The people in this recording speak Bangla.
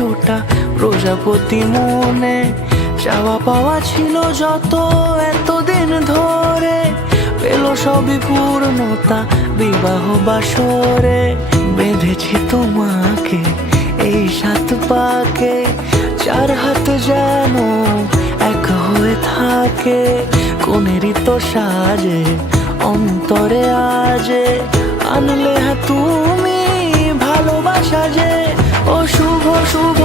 ছোটা প্রজাপতি মনে, চাওয়া পাওয়া ছিল যত এতদিন ধরে, পেল সবই পূর্ণতা বিবাহ বাসরে। বেঁধেছি তোমাকে এই 7 পাকে, 4 হাত যেন এক হয়ে থাকে। কোনেরই তো সাজে অন্তরে আজে, আনলে তুমি ভালোবাসা যে। ও শুভ শুভ